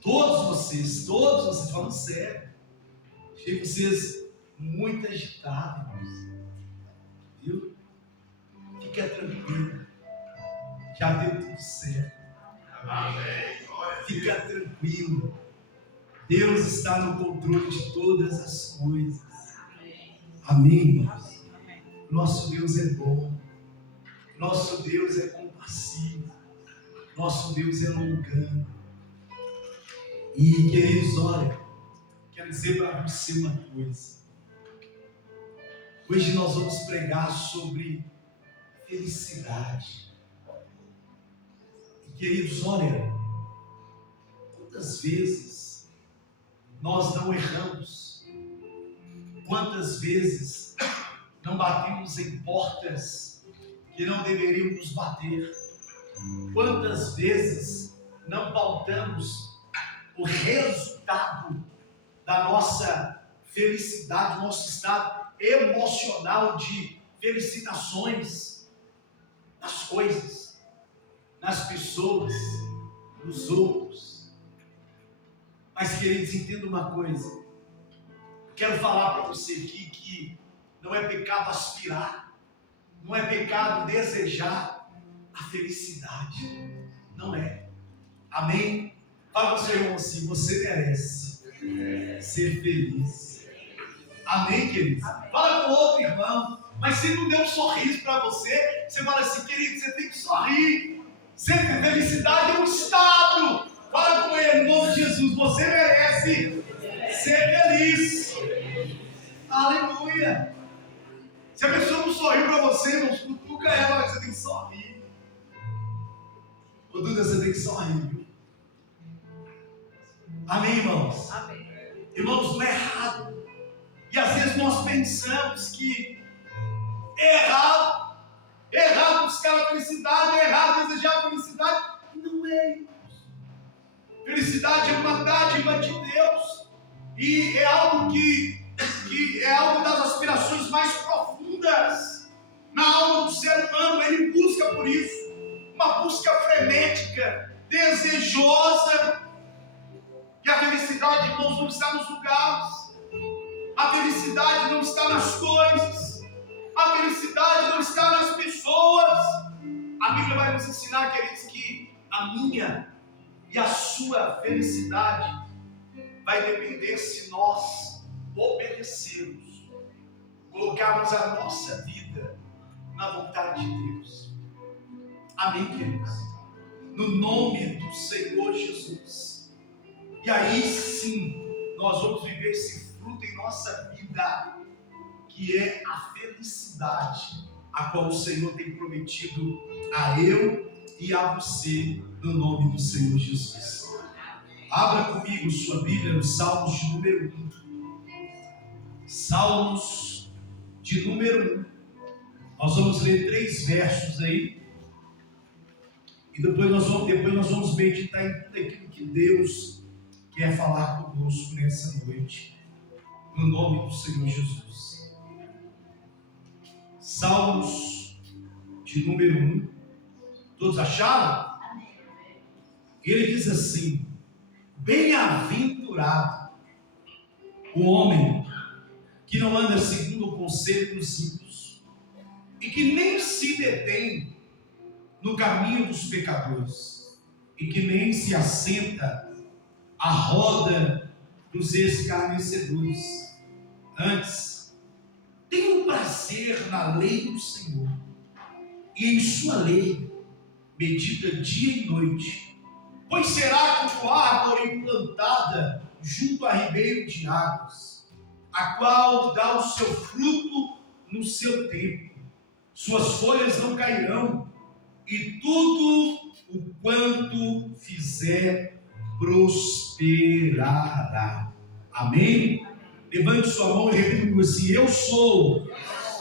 Todos vocês, falando sério, achei vocês muito agitados, irmãos. Viu? Fica tranquilo, já deu tudo certo. Fica tranquilo, Deus está no controle de todas as coisas. Amém, irmãos? Nosso Deus é bom, nosso Deus é compassivo, nosso Deus é longano. E, queridos, olha, quero dizer para você uma coisa. Hoje nós vamos pregar sobre felicidade. E, queridos, olha, quantas vezes nós não erramos, quantas vezes não batemos em portas que não deveríamos bater, quantas vezes não pautamos o resultado da nossa felicidade, nosso estado emocional de felicitações nas coisas, nas pessoas, nos outros. Mas, queridos, entenda uma coisa. Quero falar para você aqui que não é pecado aspirar, não é pecado desejar a felicidade. Não é. Amém? Fala para o seu irmão assim: você merece ser feliz. Amém, queridos? Fala com o outro irmão. Mas se não deu um sorriso para você, você fala assim: querido, você tem que sorrir. Sempre felicidade é um estado. Fala com ele, em nome de Jesus: você merece ser feliz. Aleluia. Se a pessoa não sorriu para você, irmãos, cutuca ela, você tem que sorrir. Ô Duda, você tem que sorrir, viu? Amém, irmãos? Amém. Irmãos, não é errado. E às vezes nós pensamos que é errado buscar a felicidade, é errado desejar a felicidade. Não é, irmãos. Felicidade é uma dádiva de Deus. E é algo que é algo das aspirações mais profundas na alma do ser humano. Ele busca por isso. Uma busca frenética, desejosa. E a felicidade, irmãos, não está nos lugares. A felicidade não está nas coisas. A felicidade não está nas pessoas. A Bíblia vai nos ensinar, queridos, que a minha e a sua felicidade vai depender se nós obedecermos, colocarmos a nossa vida na vontade de Deus. Amém, queridos? No nome do Senhor Jesus. E aí sim, nós vamos viver esse fruto em nossa vida, que é a felicidade, a qual o Senhor tem prometido a eu e a você, no nome do Senhor Jesus. Abra comigo sua Bíblia no Salmos de número 1. Salmos de número 1. Nós vamos ler 3 versos aí. E depois nós vamos meditar em tudo aquilo que Deus quer falar conosco nessa noite, no nome do Senhor Jesus. Salmos de número 1. Todos acharam? Ele diz assim: bem-aventurado o homem que não anda segundo o conselho dos ímpios e que nem se detém no caminho dos pecadores e que nem se assenta à roda dos escarnecedores. Antes, tem um prazer na lei do Senhor, e em sua lei medita dia e noite. Pois será como árvore plantada junto a ribeiro de águas, a qual dá o seu fruto no seu tempo. Suas folhas não cairão, e tudo o quanto fizer prosperará. Amém? Levante sua mão e repita assim: eu sou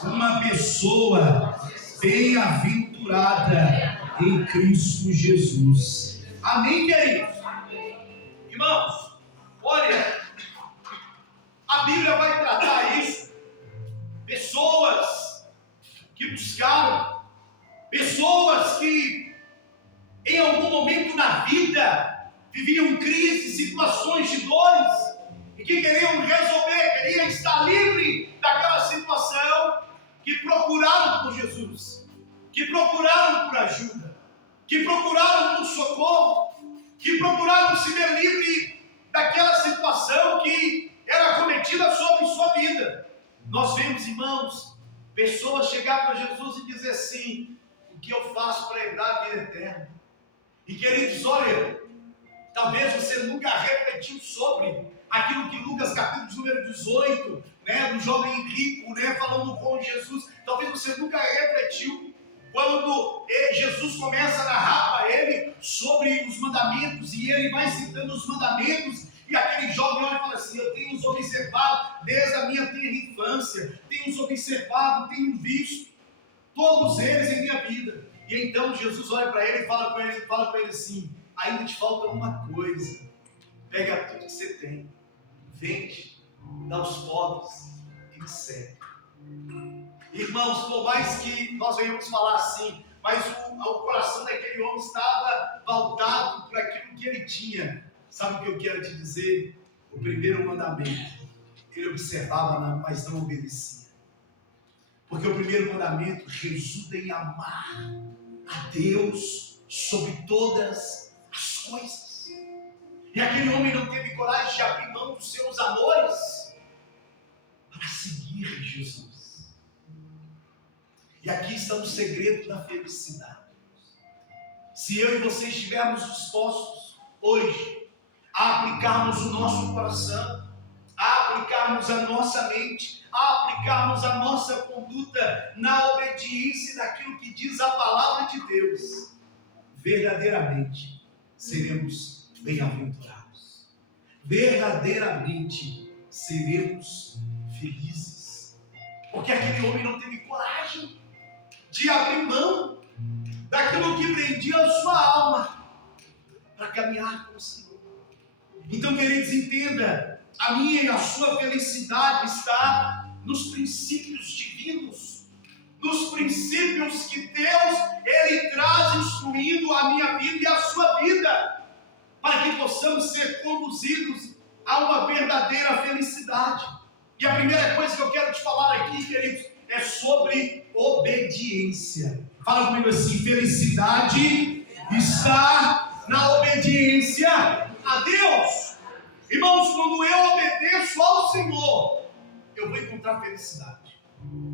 uma pessoa bem-aventurada em Cristo Jesus. Amém, queridos? Irmãos, olha, a Bíblia vai tratar isso. Pessoas que buscaram, pessoas que em algum momento na vida viviam crises, situações de dores, e que queriam resolver, queriam estar livre daquela situação, que procuraram por Jesus, que procuraram por ajuda, que procuraram por socorro, que procuraram se ver livre daquela situação que era cometida sobre sua vida. Nós vemos, irmãos, pessoas chegar para Jesus e dizer assim: o que eu faço para herdar a vida eterna? E queridos, olha, talvez você nunca refletiu sobre aquilo que Lucas capítulo número 18, do jovem rico, falando com Jesus. Talvez você nunca refletiu quando Jesus começa a narrar para ele sobre os mandamentos, e ele vai citando os mandamentos, e aquele jovem olha e fala assim: eu tenho os observado desde a minha tenra infância, tenho os observado, tenho visto todos eles em minha vida. E então Jesus olha para ele e fala para ele assim: ainda te falta uma coisa, pega tudo que você tem, vende, dá aos pobres e me segue. Irmãos, por mais que nós venhamos falar assim, mas o coração daquele homem estava voltado para aquilo que ele tinha. Sabe o que eu quero te dizer? O primeiro mandamento, ele observava, mas não obedecia. Porque o primeiro mandamento resulta em amar a Deus sobre todas as coisas. E aquele homem não teve coragem de abrir mão dos seus amores para seguir Jesus. E aqui está o segredo da felicidade. Se eu e você estivermos dispostos hoje a aplicarmos o nosso coração, a aplicarmos a nossa mente, a aplicarmos a nossa conduta na obediência daquilo que diz a palavra de Deus, verdadeiramente seremos bem-aventurados, verdadeiramente seremos felizes, porque aquele homem não teve coragem de abrir mão daquilo que prendia a sua alma para caminhar com o Senhor. Então, queridos, entenda, a minha e a sua felicidade está nos princípios divinos, nos princípios que Deus, Ele traz instruindo a minha vida e a sua vida, para que possamos ser conduzidos a uma verdadeira felicidade. E a primeira coisa que eu quero te falar aqui, queridos, é sobre obediência. Fala comigo assim: felicidade está na obediência a Deus. Irmãos, quando eu obedeço ao Senhor, eu vou encontrar felicidade.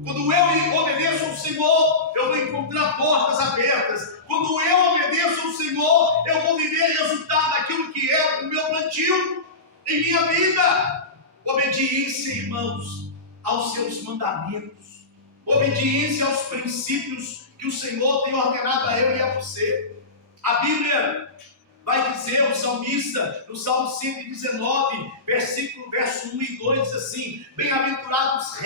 Quando eu obedeço ao Senhor, eu vou encontrar portas abertas. Quando eu obedeço ao Senhor, eu vou viver resultado daquilo que é o meu plantio em minha vida. Obediência, irmãos, aos seus mandamentos. Obediência aos princípios que o Senhor tem ordenado a eu e a você. A Bíblia vai dizer, o salmista, no Salmo 119, verso 1 e 2, diz assim: bem-aventurados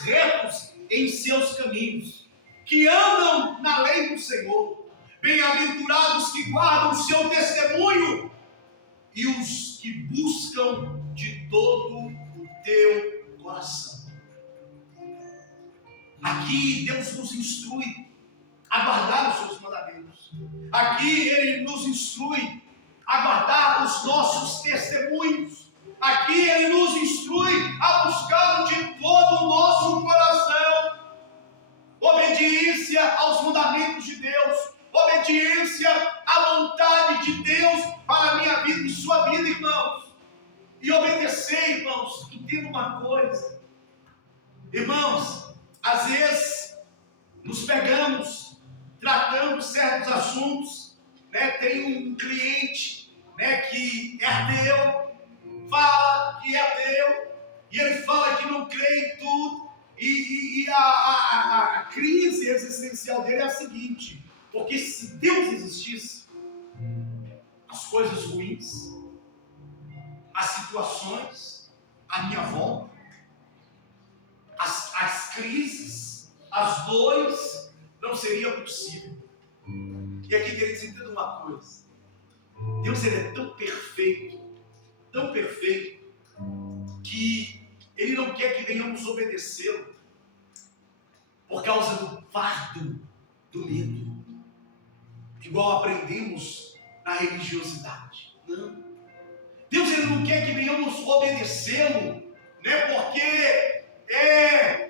retos em seus caminhos, que andam na lei do Senhor. Bem-aventurados que guardam o seu testemunho, e os que buscam de todo o teu coração. Aqui Deus nos instrui a guardar os seus mandamentos. Aqui Ele nos instrui a guardar os nossos testemunhos. Aqui Ele nos instrui a buscar de todo o nosso coração obediência aos mandamentos de Deus, obediência à vontade de Deus para a minha vida e sua vida, irmãos. E obedecer, irmãos, entenda uma coisa, irmãos, às vezes nos pegamos tratando certos assuntos, tem um cliente, que é ateu, fala que é ateu, e ele fala que não crê em tudo, e a crise existencial dele é a seguinte: porque se Deus existisse, as coisas ruins, as situações à minha volta, as crises, as dores, não seria possível. E aqui, queridos, entenda uma coisa: Deus, Ele é tão perfeito, que Ele não quer que venhamos obedecê-lo por causa do fardo do medo. Que igual aprendemos na religiosidade. Não. Deus ele não quer que venhamos obedecê-lo, né? Porque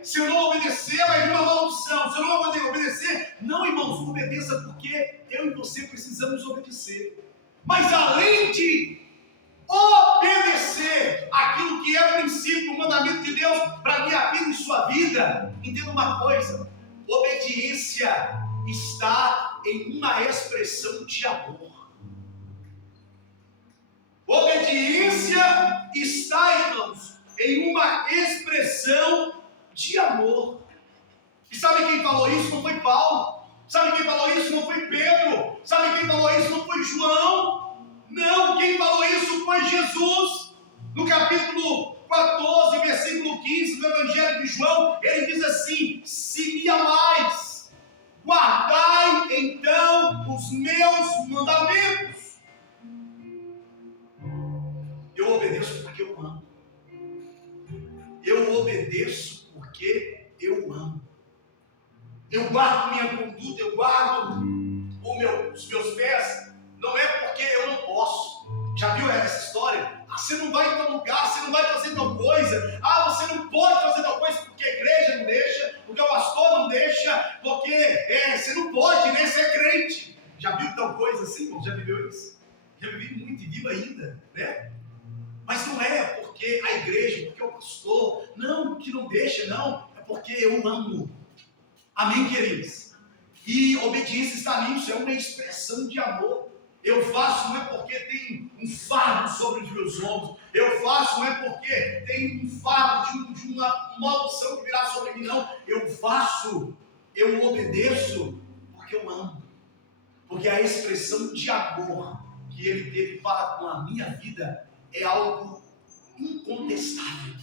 se eu não obedecer, vai vir uma maldição. Se eu não obedecer, não, irmãos, obedeça porque eu e você precisamos obedecer. Mas além de obedecer aquilo que é o princípio, o mandamento de Deus para a minha vida e sua vida, entenda uma coisa: obediência está em uma expressão de amor. Obediência está, irmãos, em uma expressão de amor. E sabe quem falou isso? Não foi Paulo. Sabe quem falou isso? Não foi Pedro. Sabe quem falou isso? Não foi João. Não, quem falou isso foi Jesus. No capítulo 14, versículo 15 do Evangelho de João, ele diz assim: se me amais, guardai então os meus mandamentos. Eu obedeço porque eu amo. Eu obedeço porque eu amo. Eu guardo minha conduta, eu guardo os meus pés, não é porque eu não posso. Já viu essa história? Você não vai em tal lugar, você não vai fazer tal coisa. Você não pode fazer tal coisa porque a igreja não deixa, porque o pastor não deixa, porque você não pode, né? Você é crente. Já viu tal coisa assim, irmão? Já viveu isso? Já vivi muito e vivo ainda, né? Mas não é porque a igreja, porque o pastor, não, que não deixa, não. É porque eu amo. Amém, queridos? E obediência está nisso, é uma expressão de amor. Eu faço não é porque tem um fardo sobre os meus ombros. Eu faço não é porque tem um fardo de uma maldição que virá sobre mim, não. Eu faço, eu obedeço porque eu amo. Porque a expressão de amor que ele teve para com a minha vida é algo incontestável.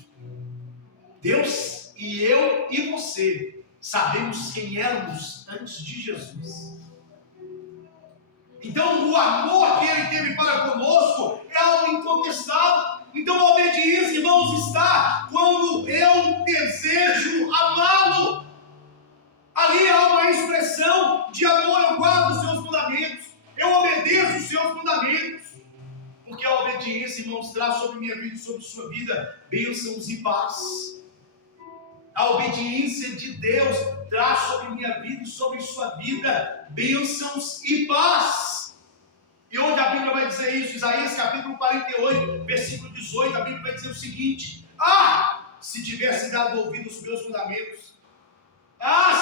Deus e eu e você sabemos quem éramos antes de Jesus. Então o amor que ele teve para conosco é algo incontestável. Então a obediência, irmãos, está quando eu desejo amá-lo. Ali há uma expressão de amor. Eu guardo os seus mandamentos, eu obedeço os seus mandamentos. Porque a obediência, irmãos, traz sobre minha vida e sobre sua vida bênçãos e paz. A obediência de Deus traz sobre minha vida e sobre sua vida bênçãos e paz. E onde a Bíblia vai dizer isso? Isaías capítulo 48, versículo 18, a Bíblia vai dizer o seguinte: se tivesse dado ouvido aos meus mandamentos,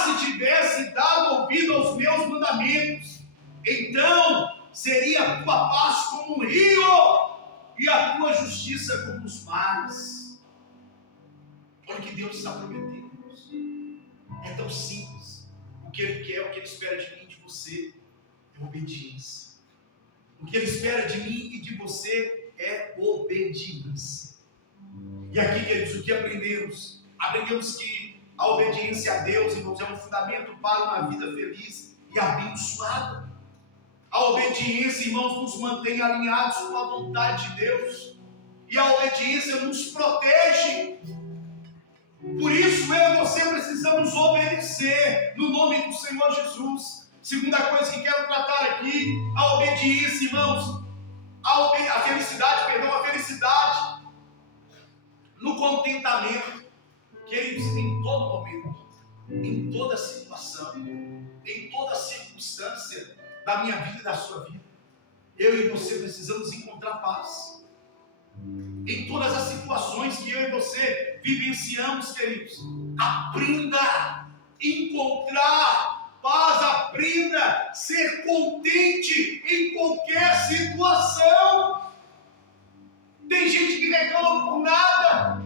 se tivesse dado ouvido aos meus mandamentos, então seria a tua paz como um rio e a tua justiça como os mares. Olha o que Deus está prometendo. É tão simples. O que Ele quer, o que Ele espera de mim e de você é obediência. O que Ele espera de mim e de você é obediência. E aqui, queridos, o que aprendemos? Aprendemos que a obediência a Deus, irmãos, é um fundamento para uma vida feliz e abençoada. A obediência, irmãos, nos mantém alinhados com a vontade de Deus. E a obediência nos protege. Por isso eu e você precisamos obedecer no nome do Senhor Jesus. Segunda coisa que quero tratar aqui, a obediência, irmãos. A felicidade no contentamento. Queridos, em todo momento, em toda situação, em toda circunstância da minha vida e da sua vida, eu e você precisamos encontrar paz. Em todas as situações que eu e você vivenciamos, queridos, aprenda a encontrar paz, aprenda a ser contente em qualquer situação. Tem gente que reclama por nada,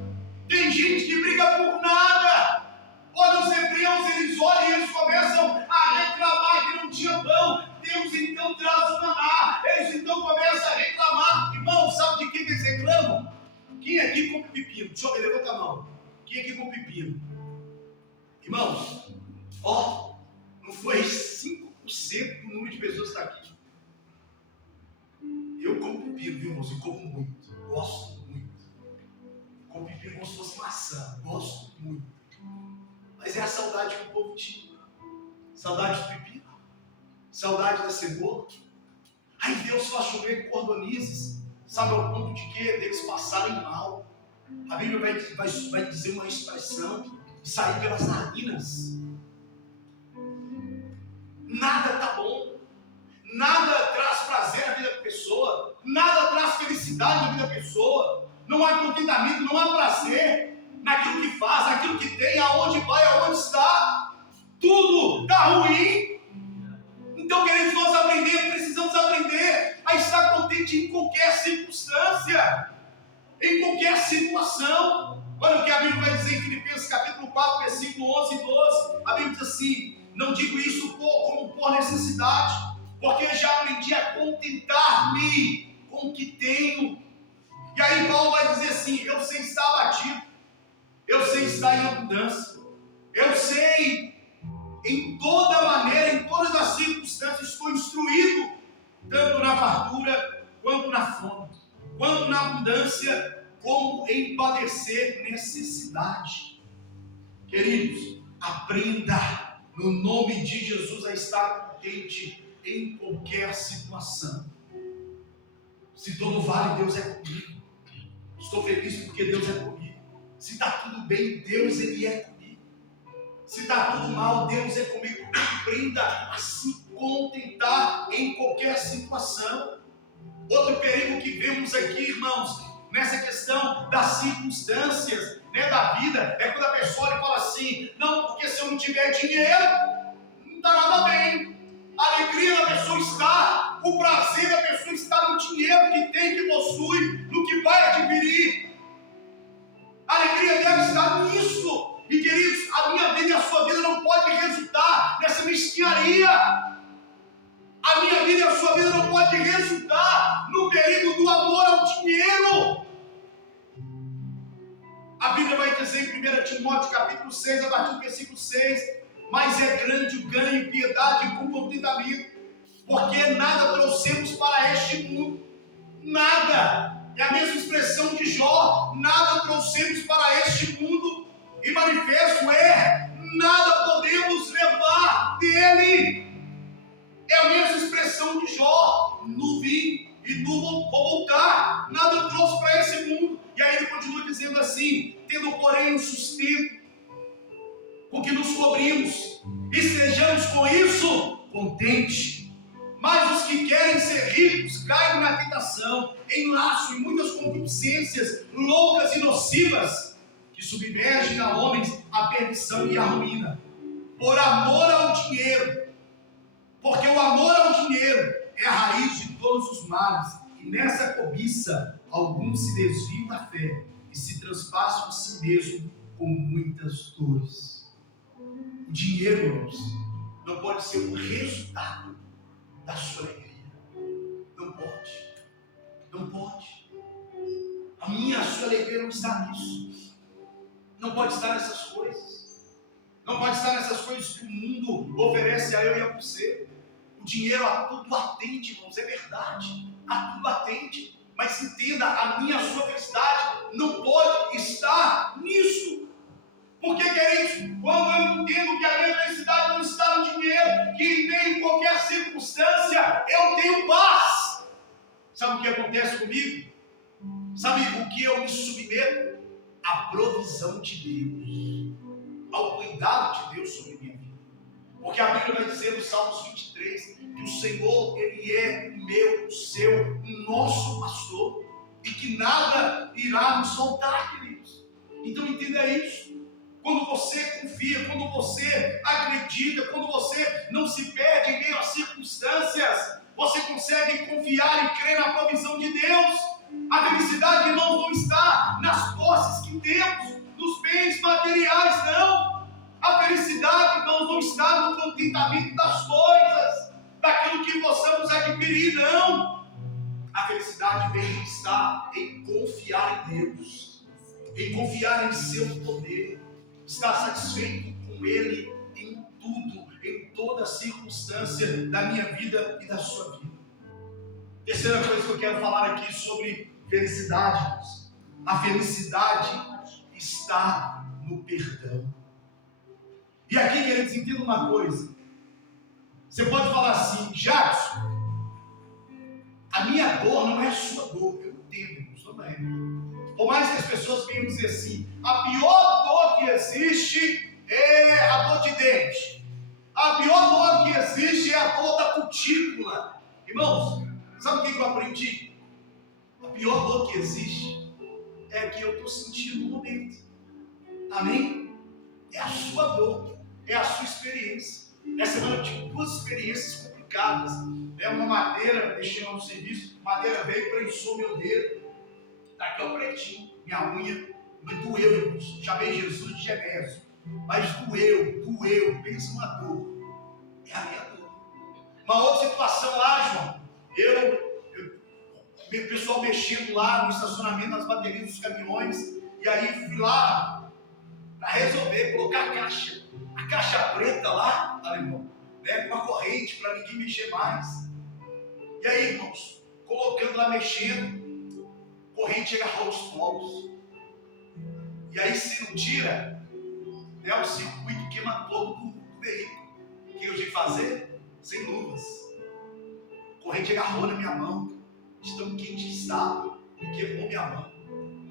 tem gente que briga por nada. Olha, os hebreus, eles olham e eles começam a reclamar que não tinha pão. Deus então traz o maná. Eles então começam a reclamar. Irmão, sabe de que eles reclamam? Quem aqui come pepino? Deixa eu ver, levanta a mão. Quem aqui come pepino? Irmãos, não foi 5% do número de pessoas que está aqui. Eu como pepino, viu, irmãos? Eu como muito. Gosto muito. Como pepino como se fosse maçã. Gosto muito. Mas é a saudade que o povo tinha. Saudade do pepino. Saudade da cebola. Aí Deus faz chover cordonizes. Sabe ao ponto de que eles passarem mal. A Bíblia vai dizer uma expressão de sair pelas narinas. Nada está bom. Nada traz prazer na vida da pessoa. Nada traz felicidade na vida da pessoa. Não há contentamento, não há prazer naquilo que faz, naquilo que tem, aonde vai, aonde está. Tudo está ruim. Então, queridos, nós precisamos aprender a estar contente em qualquer circunstância, em qualquer situação. Olha o que a Bíblia vai dizer em Filipenses capítulo 4, versículo 11 e 12. A Bíblia diz assim: não digo isso como por necessidade, porque eu já aprendi a contentar-me com o que tenho. E aí Paulo vai dizer assim: eu sei estar abatido, eu sei estar em abundância, eu sei em toda maneira, em todas as circunstâncias, estou instruído, tanto na fartura, quanto na fome, quanto na abundância, como em padecer necessidade. Queridos, aprenda no nome de Jesus a estar contente em qualquer situação. Se todo vale, Deus é comigo. Estou feliz porque Deus é comigo. Se está tudo bem, Deus Ele é comigo. Se está tudo mal, Deus é comigo. Aprenda a se contentar em qualquer situação. Outro perigo que vemos aqui, irmãos, nessa questão das circunstâncias, da vida, é quando a pessoa olha e fala assim: não, porque se eu não tiver dinheiro, não está nada bem. A alegria da pessoa está, o prazer da pessoa está no dinheiro que tem, que possui, no que vai adquirir. A alegria deve estar nisso. E queridos, a minha vida e a sua vida não pode resultar nessa mesquinharia. A minha vida e a sua vida não pode resultar no perigo do amor ao dinheiro. A Bíblia vai dizer em 1 Timóteo capítulo 6, a partir do versículo 6: mas é grande o ganho em piedade com contentamento, porque nada trouxemos para este mundo. Nada. É a mesma expressão de Jó: nada trouxemos para este mundo, e manifesto nada podemos levar dele. É a mesma expressão de Jó: no vim e no vou voltar, nada eu trouxe para esse mundo. E aí ele continua dizendo assim: tendo porém um sustento com que nos cobrimos, e sejamos com isso contentes. Mas os que querem ser ricos caem na tentação, em laço e muitas concupiscências loucas e nocivas, que submergem a homens a perdição e a ruína, por amor ao dinheiro. Porque o amor ao dinheiro é a raiz de todos os males, e nessa cobiça alguns se desviam da fé e se transpassam a si mesmo com muitas dores. O dinheiro, irmãos, não pode ser um resultado da sua alegria. Não pode. Não pode. A minha e a sua alegria não está nisso. Não pode estar nessas coisas. Não pode estar nessas coisas que o mundo oferece a eu e a você. O dinheiro a tudo atende, irmãos, é verdade. A tudo atende. Mas entenda, a minha e a sua felicidade não pode estar nisso. Porque, queridos, quando eu entendo que a minha felicidade não está no dinheiro, que nem em qualquer circunstância eu tenho paz, sabe o que acontece comigo? Sabe o que eu me submeto? A provisão de Deus, ao cuidado de Deus sobre minha vida. Porque a Bíblia vai dizer no Salmos 23 que o Senhor, Ele é o meu, o seu, o nosso pastor, e que nada irá nos faltar, queridos. Então entenda isso. Quando você confia, quando você acredita, quando você não se perde em meio às circunstâncias, você consegue confiar e crer na provisão de Deus. A felicidade, irmãos, não está nas posses que temos, nos bens materiais, não. A felicidade, irmãos, não está no contentamento das coisas, daquilo que possamos adquirir, não. A felicidade vem estar em confiar em Deus, em confiar em seu poder, estar satisfeito com Ele em tudo, em toda circunstância da minha vida e da sua vida. Terceira coisa que eu quero falar aqui sobre felicidade, irmãos. A felicidade está no perdão. E aqui, queridos, entenda uma coisa. Você pode falar assim: Jackson, a minha dor não é a sua dor. Eu entendo, irmãos, não é. Por mais que as pessoas venham dizer assim: a pior dor que existe é a dor de dente. A pior dor que existe é a dor da cutícula. Irmãos, sabe o que eu aprendi? A pior dor que existe é a que eu estou sentindo no momento. Amém? É a sua dor, é a sua experiência. Essa semana eu tive duas experiências complicadas. Uma madeira, mexendo no serviço, madeira veio e prensou meu dedo. Está aqui o pretinho, minha unha. Mas doeu, irmãos. Chamei Jesus de Genésio. Mas doeu. Pensa uma dor. É a minha dor. Uma outra situação lá, João. O pessoal mexendo lá no estacionamento, nas baterias dos caminhões. E aí fui lá para resolver, colocar a caixa preta lá, irmão, né, com uma corrente para ninguém mexer mais. E aí, irmãos, colocando lá, mexendo, corrente agarrou os polos. E aí, se não tira, né, o circuito queima todo do veículo. O que eu tive que fazer? Sem luvas. Corrente agarrou na minha mão, de tão quente que estava, queimou minha mão.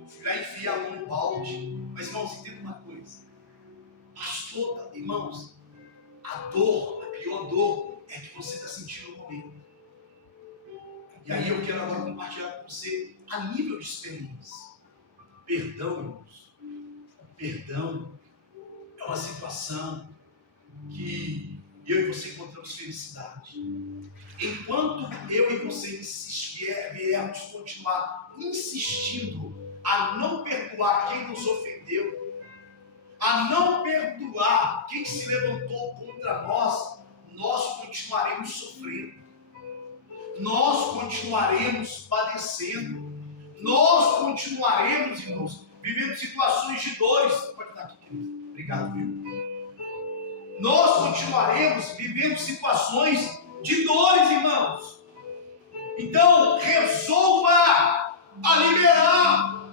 Fui lá e enfiei a mão no balde. Mas, irmãos, entenda uma coisa. Pastor, irmãos, a dor, a pior dor, é que você está sentindo no momento. E aí eu quero agora compartilhar com você a nível de experiência. Perdão, irmãos. Perdão é uma situação que eu e você encontramos felicidade. Enquanto eu e você viermos continuar insistindo a não perdoar quem nos ofendeu, a não perdoar quem se levantou contra nós, nós continuaremos sofrendo, nós continuaremos padecendo, nós continuaremos, irmãos, vivendo situações de dores. Pode estar aqui, querido. Obrigado, viu? Nós continuaremos vivendo situações de dores, irmãos. Então, resolva a liberar,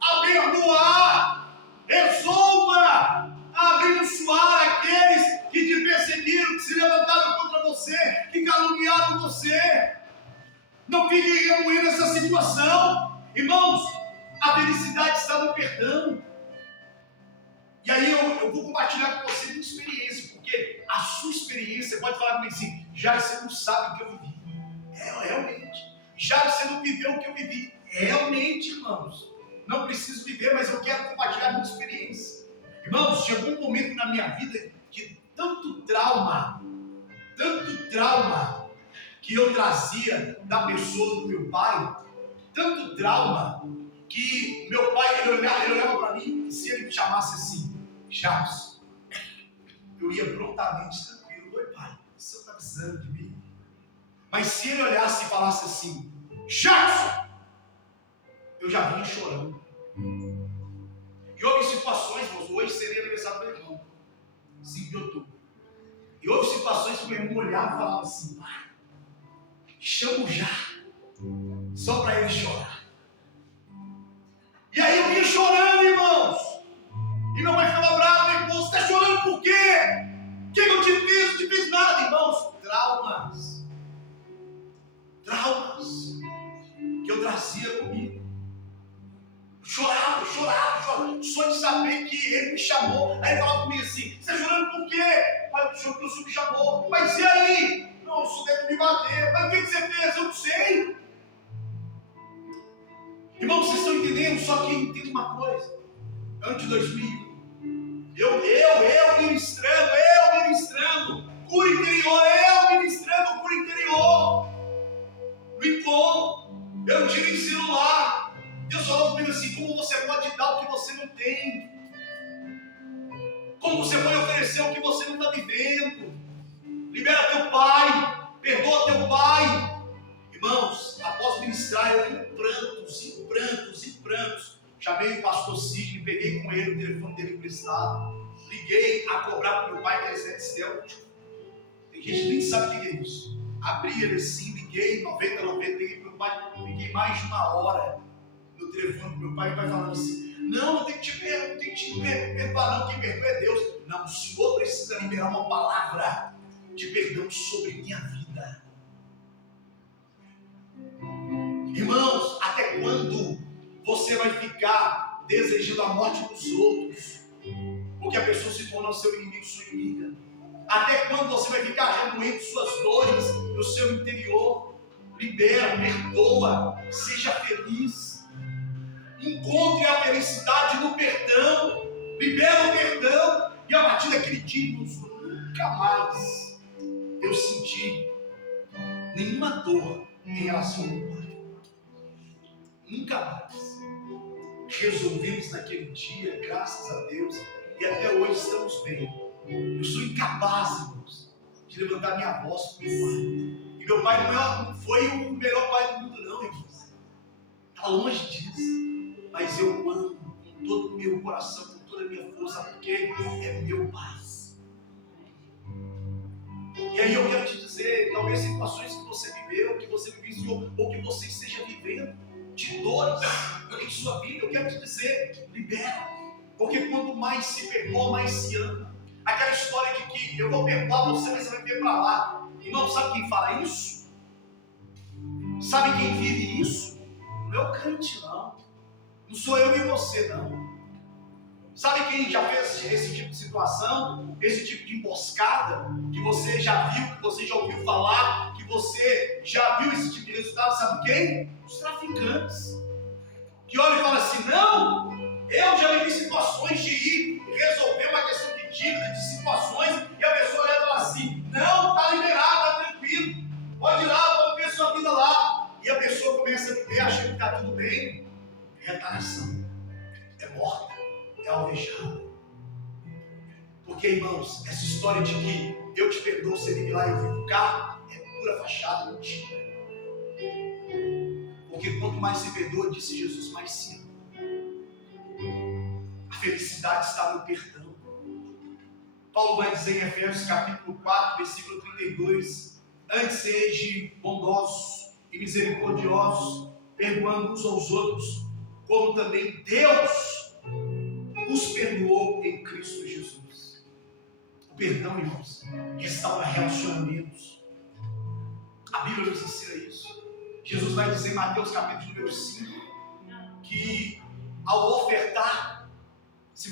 a perdoar, resolva a abençoar aqueles que te perseguiram, que se levantaram contra você, que caluniaram você. Não fique remoendo essa situação. Irmãos, a felicidade está no perdão. E aí eu vou compartilhar com você uma experiência, porque a sua experiência pode falar comigo assim: já você não sabe o que eu vivi. Realmente. Já você não viveu o que eu vivi. Realmente, irmãos. Não preciso viver, mas eu quero compartilhar a minha experiência. Irmãos, chegou um momento na minha vida que tanto trauma que eu trazia da pessoa do meu pai, tanto trauma que meu pai, ele olhava para mim, e se ele me chamasse assim: Jackson, eu ia prontamente tranquilo: oi pai, o senhor está precisando de mim? Mas se ele olhasse e falasse assim: Jackson, eu já vinha chorando. E houve situações, irmãos, hoje seria aniversário do meu irmão, 5 de outubro. E houve situações que o meu irmão olhava e falava assim: pai, chamo já, só para ele chorar. E aí eu vinha chorando, irmãos. E meu pai ficava bravo: meu irmão, você está chorando por quê? O que eu te fiz? Não te fiz nada, irmãos. Traumas que eu trazia comigo. Chorava, só de saber que ele me chamou. Aí ele falava comigo assim: você está chorando por quê? Pai, o senhor me chamou. Mas e aí? Não, o senhor deve me bater. Mas o que você fez? Eu não sei. Irmãos, vocês estão entendendo? Só que entenda uma coisa. Ano de 2000, eu ministrando, cura interior, eu ministrando cura interior. No encontro, eu não tive celular. Deus falou comigo assim: como você pode dar o que você não tem? Como você pode oferecer o que você não está vivendo? Libera teu pai, perdoa teu pai. Irmãos, após ministrar, eu em prantos, chamei o pastor Sidney, peguei com ele o telefone dele emprestado, liguei a cobrar para o meu pai que é Zetestel. Tem gente que nem sabe o que é isso. Abri ele assim, liguei 90, liguei para o meu pai, fiquei mais de 1 hora no telefone do meu pai, e o pai falando assim: não, não tem que te perdoar, não, quem perdoa é Deus. Não, o senhor precisa liberar uma palavra. de perdão sobre minha vida. Irmãos, até quando você vai ficar desejando a morte dos outros, porque a pessoa se tornou seu inimigo, sua inimiga? Até quando você vai ficar remoendo suas dores no seu interior? Libera, perdoa, seja feliz. Encontre a felicidade no perdão. Libera o perdão. E a partir daquele dia, nunca mais eu senti nenhuma dor em relação ao meu pai. Nunca mais. Resolvemos naquele dia, graças a Deus, e até hoje estamos bem. Eu sou incapaz, irmãos, de levantar minha voz para o meu pai. E meu pai não foi o melhor pai do mundo, não, irmãos. Está longe disso. Mas eu amo com todo o meu coração, com toda a minha força, porque é meu pai. E aí eu quero te dizer, talvez situações que você viveu, que você vivenciou, ou que você esteja vivendo, de dores em sua vida, eu quero te dizer, libera. Porque quanto mais se perdoa, mais se ama. Aquela história de que eu vou perdoar você, mas você vai ver para lá. Irmão, sabe quem fala isso? Sabe quem vive isso? Não é o crente, não. Não sou eu e você, não. Sabe quem já fez esse tipo de situação? Esse tipo de emboscada? Que você já viu, que você já ouviu falar, que você já viu esse tipo de resultado? Sabe quem? Os traficantes. Que olham e falam assim, não, eu já vivi situações de ir resolver uma questão de dívida, de situações, e a pessoa olha e fala assim, não, está liberado, está tranquilo, pode ir lá, pode ver sua vida lá. E a pessoa começa a viver achando que está tudo bem. É retaliação, é morta, é alvejada. Porque, irmãos, essa história de que eu te perdoo, você vive lá e eu vivo cá, é pura fachada, mentira. Porque quanto mais se perdoa, disse Jesus, mais se ama. A felicidade está no perdão. Paulo vai dizer em Efésios capítulo 4, versículo 32, antes sejam bondosos e misericordiosos, perdoando uns aos outros, como também Deus os perdoou em Cristo Jesus. O perdão, irmãos, restaura relacionamentos. A Bíblia nos ensina isso. Jesus vai dizer em Mateus capítulo número 5, que ao ofertar